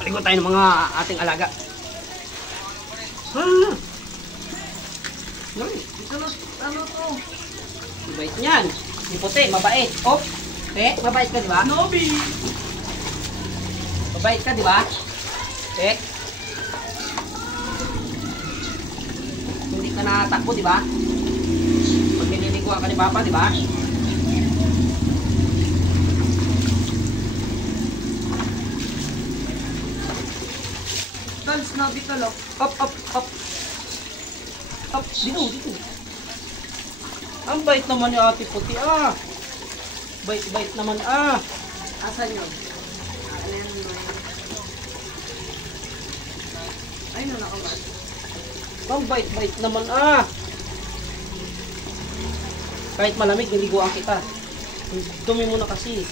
Palingon tayo ng mga ating alaga. Ano to? Mabait niyan. Yung puti, mabait. Oh, mabait ka, di ba? Nobi! Mabait ka, di ba? Hindi ka natakbo, di ba? Pag nililiguan ka ni Papa, di ba? Tol, Snowy tol, oh. Up. Up, dito. Ang bait naman ni Ate Puti, ah. Bait naman, ah. Asan yun? Ayan mo yun. Ay, no, nakawas. Ang bait naman, ah. Kahit malamig, niliguan kita. Dumi mo na kasi.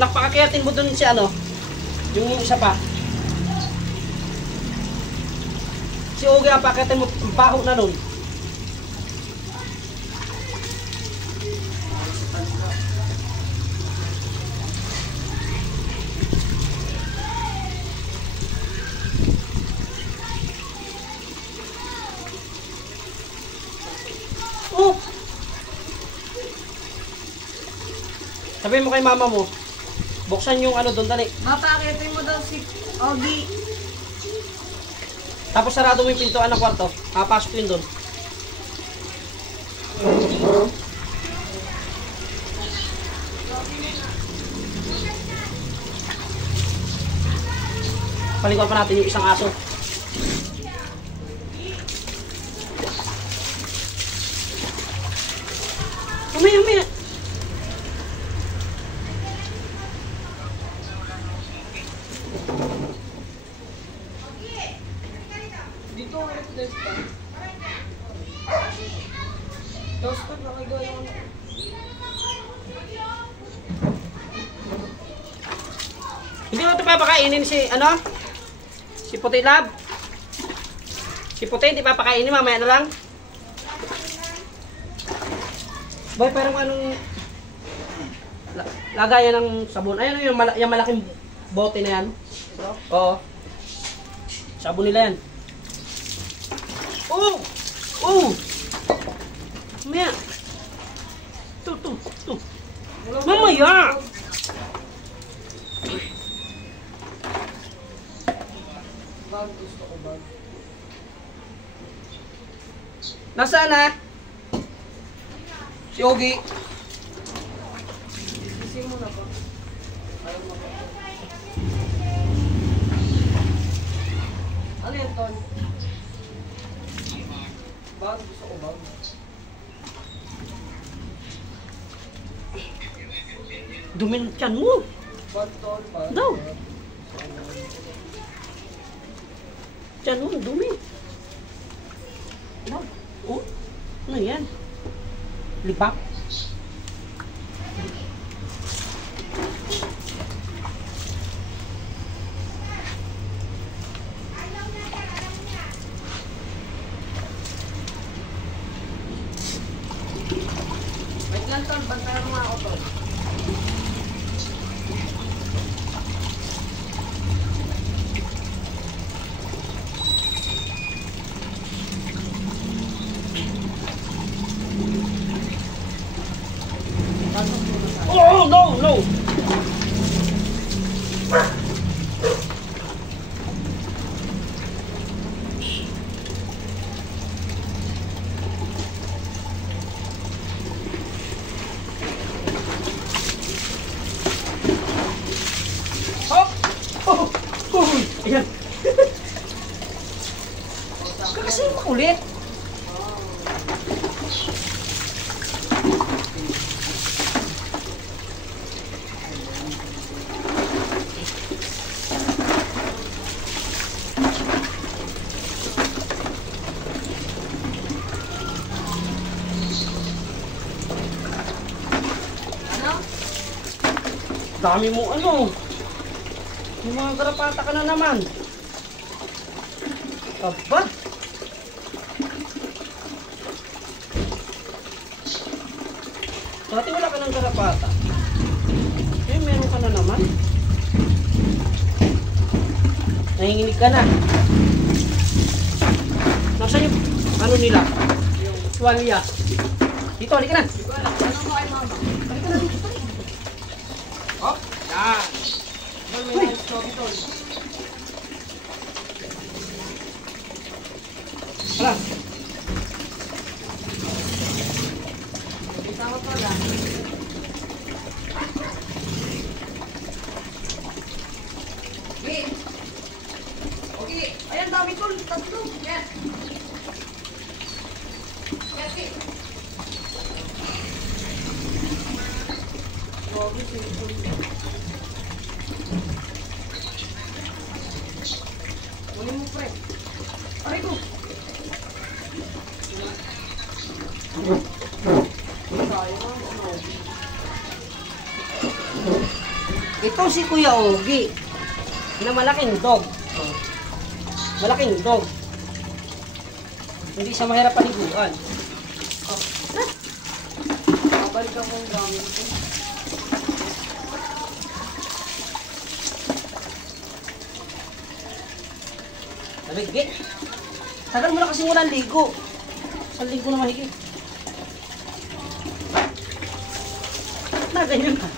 Nakpakakiyatin mo dun si ano, yung isa pa. Si Ogie, pakiyatin mo, baho na nun. Oh! Sabihin mo kay mama mo, buksan yung ano doon, dali. Mapakitin mo daw si Ogie. Tapos sarado mo yung pintuan ng kwarto. Papasok yun doon. Paliguan pa natin yung isang aso. Umaya. Dito ang request pa. Tapos pa, nakagawa yung ano. Hindi mo ito papakainin si, ano? Si Puti Lab. Si Puti, hindi papakainin, mamaya na lang. Boy, parang anong lagayan ng sabon. Ayun yung malaking bote na yan. Oo. Sabon nila yan. Oh! Mamaya. Ito. Mamaya! Bag, gusto ko bag. Nasaan na? Si Ogie. Sisi mo na ba? Ayaw mo ba? Ano yan, Ton? Bag, gusto ko bag. Dumi ng tiyan mo. Bag, Ton, bag. Daw. Tiyan mo, dumi. Daw. Oh, ano yan? Lipak. Wait lang, Ton. Bantayan mo nga ako, Ton. Oh, no! Ayan. Kasi makulit. Ano? Dami mo ano. Yung mga garapata ka na naman. Aba. Dati wala ka ng garapata. Eh, meron ka na naman. Nanginginig ka na. Nasaan yung ano nila? Yung tuwalya. Dito, halika na. Halika na dito. Hop. Yan. Uy. Hala. Isama pa lang. Okay. Okay. Ayan, dami tol. Tatlo. Yes. Yes. Grabe, sinipol. Kunin mo, pre. Aray ko. Ito si Kuya Ogi. Na malaking dog. Malaking dog. Hindi siya mahirap paliguan. Babalik ako ang gamit ko. Nabigit. Tagal mo na kasi walang ligo. Isang linggo na mahigit. Na, ganyan ka.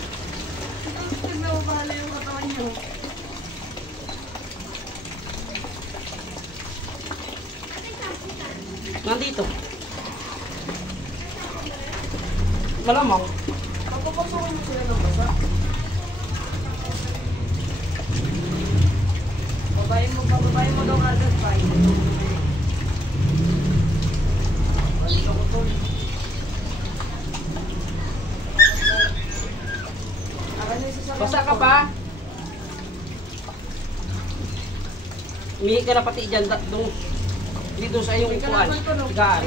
Nagmamahali yung katawan niyo. Nandito. Malamang. Pagpapasukin mo sila ng basa. Babayin mo daw agad pa. Balik ako tol. Basa ka pa. Umihi ka na pati dyan. Dito sa iyong upuan. Sigaan.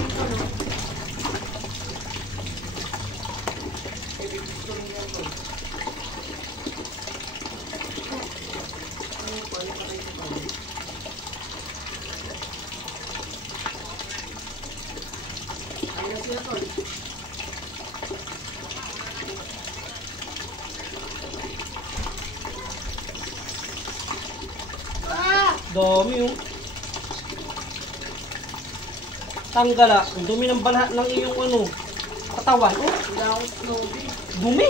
Dami yung tanggala. Ang dumi ng balat ng iyong ano, katawan. Oh, Wala akong snowy. dumi.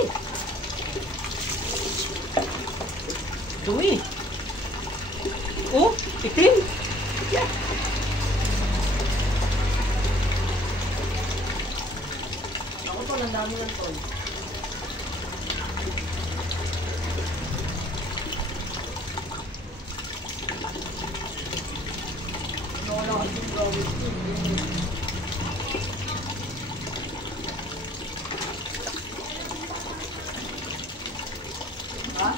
Dumi. Oh, itim. Yeah. Ako tol, ang dami ng tol. Wala kasi yung gawin ko. Ha?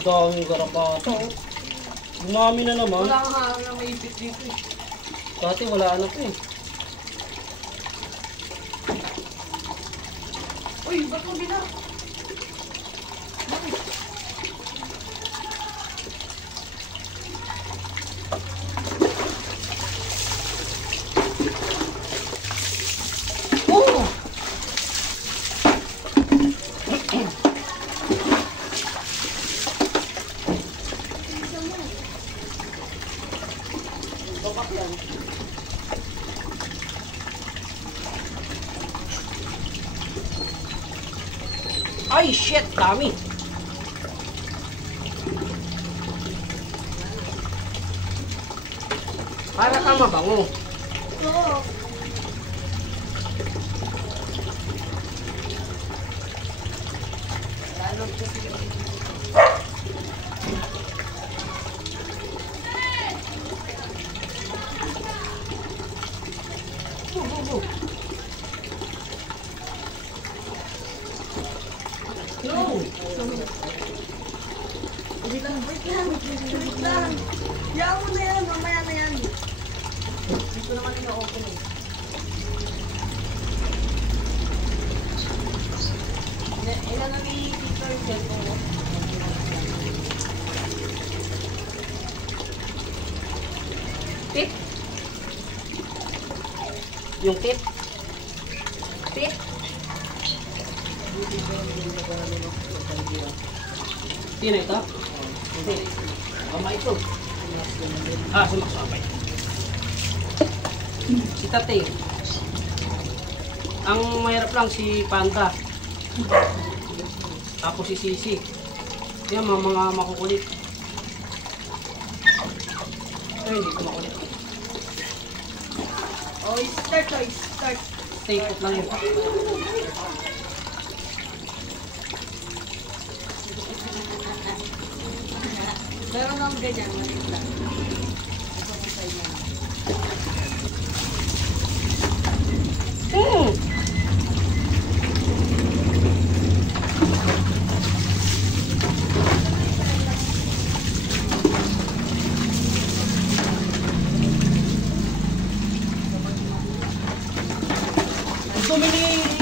Daming garapata. Oh. Dumami na naman. Wala kang harang na may ipit dito eh. Dati wala na to eh. Uy, ba't mo bina? Bakit? Oh! Babak yan. Ay, shit! Dami! Para kang mabango. Oo. Lalo kasi No! wait lang. Wait lang. Yaw mo na yan. Mamaya na yan. Dito naman yung open eh. Ilan ang i-dito yung cellphone mo? Yung tip. Tip. Sino ito? Hindi. Mama ito. Ah, sumaksapay. Si Tate. Ang mahirap lang si Panda. Tapos si Sisi. Yan mga makukulit. Ito hindi ko makulit. Oh, start. Oh, start. Stay put lang yun. Meron akong ganyan, maliit lang. Ito ko sa inyo.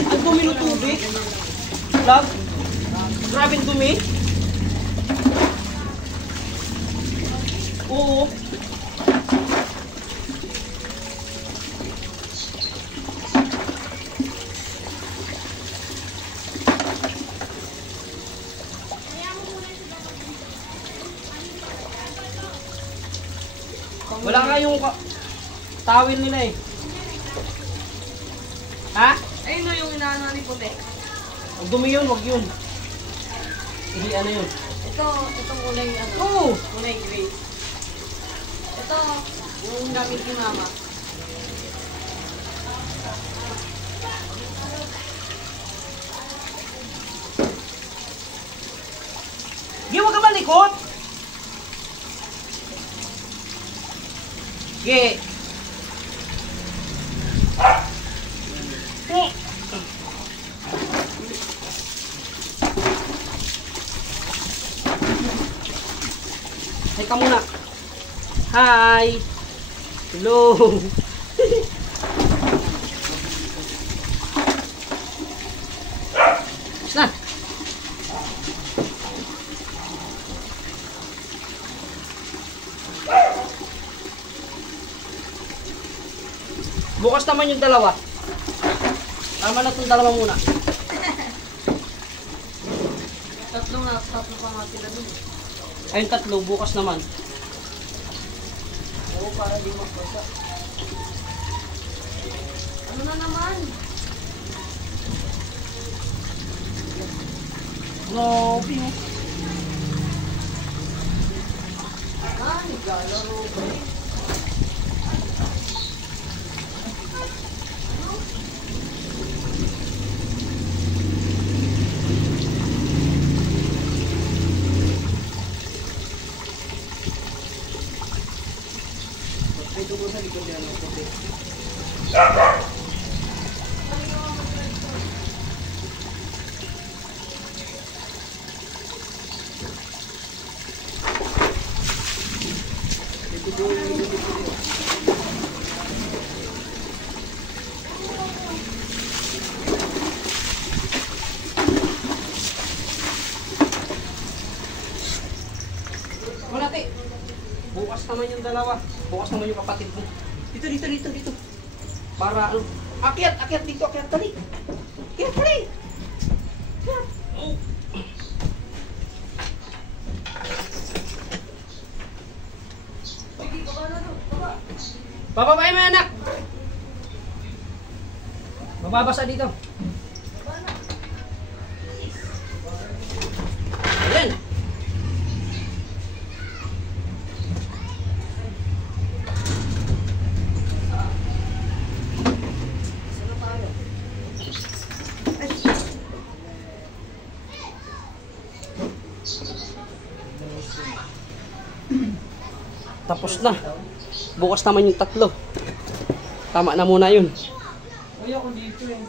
Ang dumi ng tubig. Love. Grabe ang dumi. Oo. Wala nga yung towel nila eh. Ha? Ayun no, yung inaano ni puti. Ang dumi yun, wag yun. Hindi ano yun. Itong kulay ano. Oo. Kulay gray. Ito, yung gamit ni mama. Gi, wag ka malikot. Gi. Hi ka muna. Hi. Hello. Na. Bukas naman yung dalawa. Tama na itong dalawa muna. Tatlo pa nga sila dun. Ayun tatlo, bukas naman. Oo, para di magpasa. Ano na naman? Grabe oh. Ay, galaro ba eh? Ito ko sa likod nila ng puti. Wala, te. Bukas naman yung dalawa. Bukas naman yung kapatid mo. Dito. Para ano? Akyat dito, akyat tali. Akyat tali. Akyat. Oh. Sige, baba na doon. Baba. Bababae mo anak. Mababasa dito. Baba na. Ayan. Saan na tayo? Tapos na. Bukas naman yung tatlo. Tama na muna yun. Uy, ako dito eh.